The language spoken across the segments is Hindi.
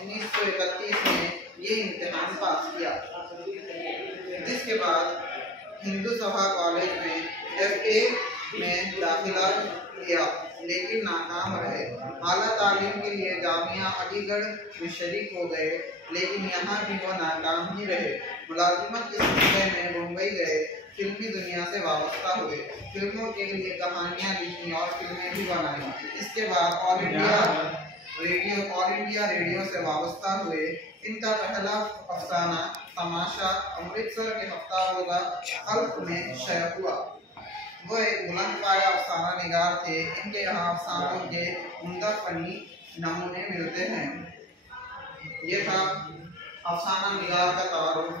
1931 में ये इम्तिहान पास किया, जिसके बाद हिंदू सभा कॉलेज में FA में दाखिला लिया लेकिन नाकाम रहे। आला तालीम के लिए जामिया अलीगढ़ में शरीक हो गए लेकिन यहाँ भी वो नाकाम ही रहे। मुलाजिमत के सिलसिले में मुंबई गए, फिल्मी दुनिया से वाबस्ता हुए, फिल्मों के लिए कहानियाँ लिखी और फिल्में भी बनाई। इसके बाद ऑल इंडिया रेडियो से वाबस्ता हुए। इनका पहला अफसाना तमाशा अमृतसर के हफ्ता रोजा खल्क में शाया हुआ। वो एक बुलंद पाया अफसाना निगार थे। इनके यहाँ अफसानों के उम्दा फनी नमूने मिलते हैं। ये था अफसाना निगार का तारुफ।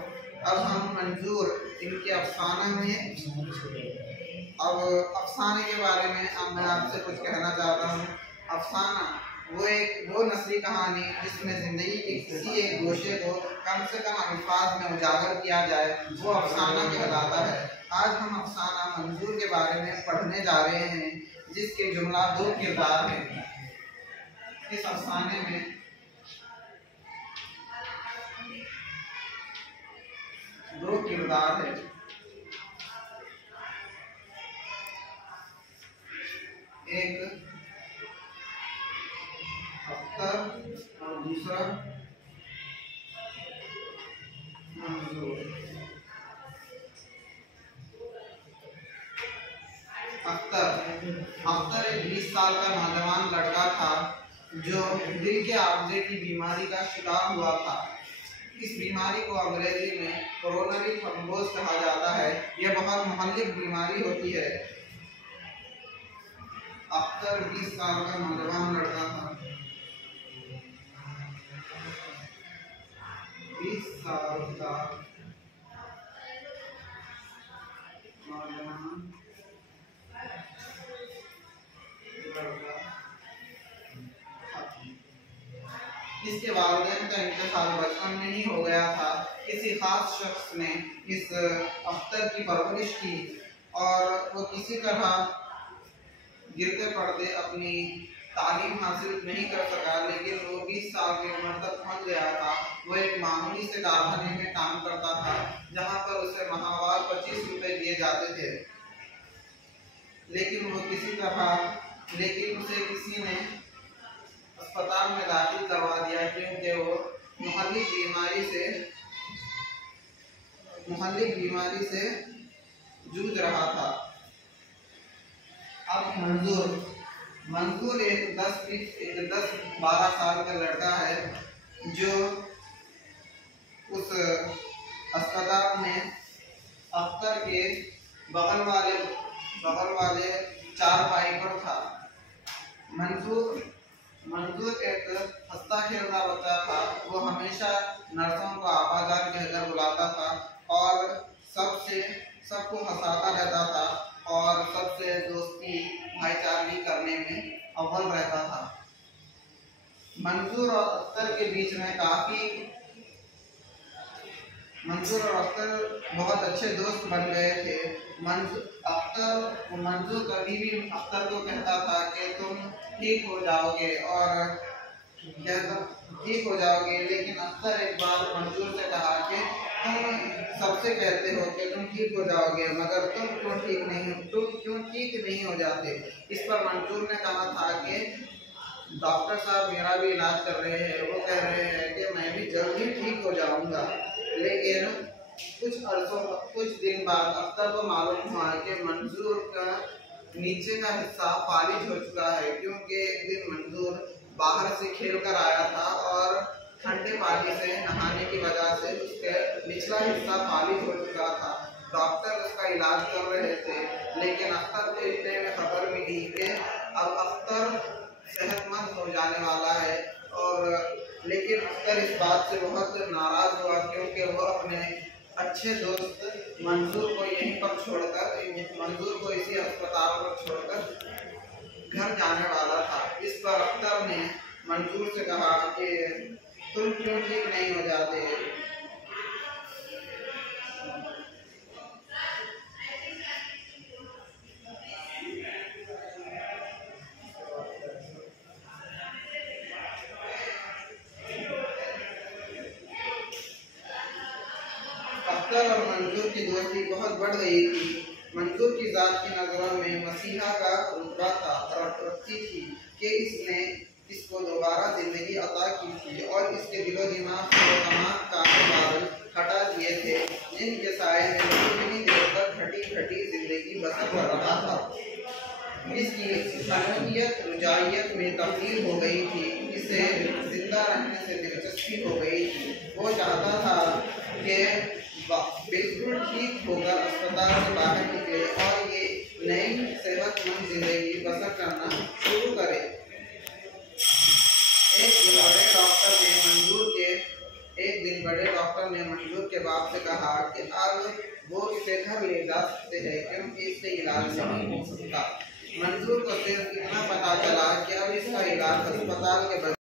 अब हम मंजूर इनके अफसाना में अफसाने के बारे में अब मैं आपसे कुछ कहना चाहता हूँ। अफसाना वो नस्ली कहानी जिसमें जिंदगी के किसी एक गोशे को कम से कम अल्फाज में उजागर किया जाए, वो अफसाना कहलाता है। आज हम अफसाना मंजूर के बारे में पढ़ने जा रहे हैं, जिसके जुमला 2 किरदार हैं। इस अफसाने में 2 किरदार है। एक अख्तर और दूसरा मंजूर। अख्तर एक 20 साल का नौजवान लड़का था जो दिल के आर्जे की बीमारी का शिकार हुआ था। इस बीमारी को अंग्रेजी में कोरोनरी थ्रोम्बोज कहा जाता है। यह बहुत मुहल्लिक बीमारी होती है। अख्तर 20 साल का नौजवान लड़का था। 20 साल का नौजवान लड़का। इसके वालिदैन का इंतकाल बचपन में ही हो गया था। किसी खास शख्स ने इस अख्तर की परवरिश की और वो किसी तरह गिरते पड़ते अपनी तालीम हासिल नहीं कर सका, लेकिन वो 20 साल की उम्र तक पहुंच गया था। वो एक मामूली से कारखाने में काम करता था जहां पर उसे माहवार 25 रुपए दिए जाते थे। लेकिन उसे किसी ने अस्पताल में दाखिल करवा दिया क्योंकि वो मुहल्लिक बीमारी से जूझ रहा था। अब मंजूर एक 10-12 साल का लड़का है जो उस अस्पताल में अख्तर के बगल वाले चारपाई पर था। मंजूर एक हंसता खेलता बच्चा था। वो हमेशा नर्सों को आपाजान कहकर बुलाता था और सबको हंसाता रहता था और सबसे दोस्ती भाईचारगी करने में अव्वल रहता था। मंजूर और अख्तर के बीच में मंजूर और अख्तर बहुत अच्छे दोस्त बन गए थे। मंजूर कभी भी अख्तर को कहता था कि तुम ठीक हो जाओगे, लेकिन अख्तर एक बार मंजूर से कहा कि तुम सबसे कहते हो कि तुम ठीक हो जाओगे, मगर तुम क्यों ठीक नहीं हो जाते। इस पर मंजूर ने कहा था कि डॉक्टर साहब मेरा भी इलाज कर रहे हैं, वो कह रहे हैं कि मैं भी जल्द ही ठीक हो जाऊंगा। लेकिन कुछ दिन बाद अख्तर को मालूम हुआ कि मंजूर का नीचे का हिस्सा फालिज हो चुका है, क्योंकि एक दिन मंजूर बाहर से खेल कर आया था और ठंडे पानी से नहाने की वजह से उसके निचला हिस्सा फालिज हो चुका था। डॉक्टर उसका इलाज कर रहे थे, लेकिन अख्तर को इतने में खबर मिली कि अब अख्तर सेहतमंद हो जाने वाला है। लेकिन अख्तर इस बात से बहुत नाराज हुआ क्योंकि वो अपने अच्छे दोस्त मंजूर को इसी अस्पताल पर छोड़कर घर जाने वाला था। इस पर अख्तर ने मंजूर से कहा कि तुम क्यों ठीक नहीं हो जाते। अख्तर और मंजूर की दोस्ती बहुत बढ़ गई थी। मंजूर की जात की नज़रों में मसीहा का रुतबा था और रखती थी कि इसने इसको दोबारा जिंदगी अता की थी और इसके दिलो दिमाग से तमाम काले बादल हटा दिए थे जिनके साए में कितनी देर तक घटी घटी जिंदगी बसर कर रहा था। इसकी अनोनियत रुजाइयत में तब्दील हो गई थी। इसे जिंदा रहने से दिलचस्पी हो गई थी। वो चाहता था कि बिल्कुल ठीक होकर अस्पताल से बाहर निकले और ये नई सेहतमंद जिंदगी बसर करना शुरू करे। एक दिन बड़े डॉक्टर ने मंजूर के बाप से कहा कि अब वो इसे घर ले जा सकते हैं क्योंकि इससे इलाज नहीं हो सकता। मंजूर को सिर्फ इतना पता चला कि अब इसका इलाज अस्पताल के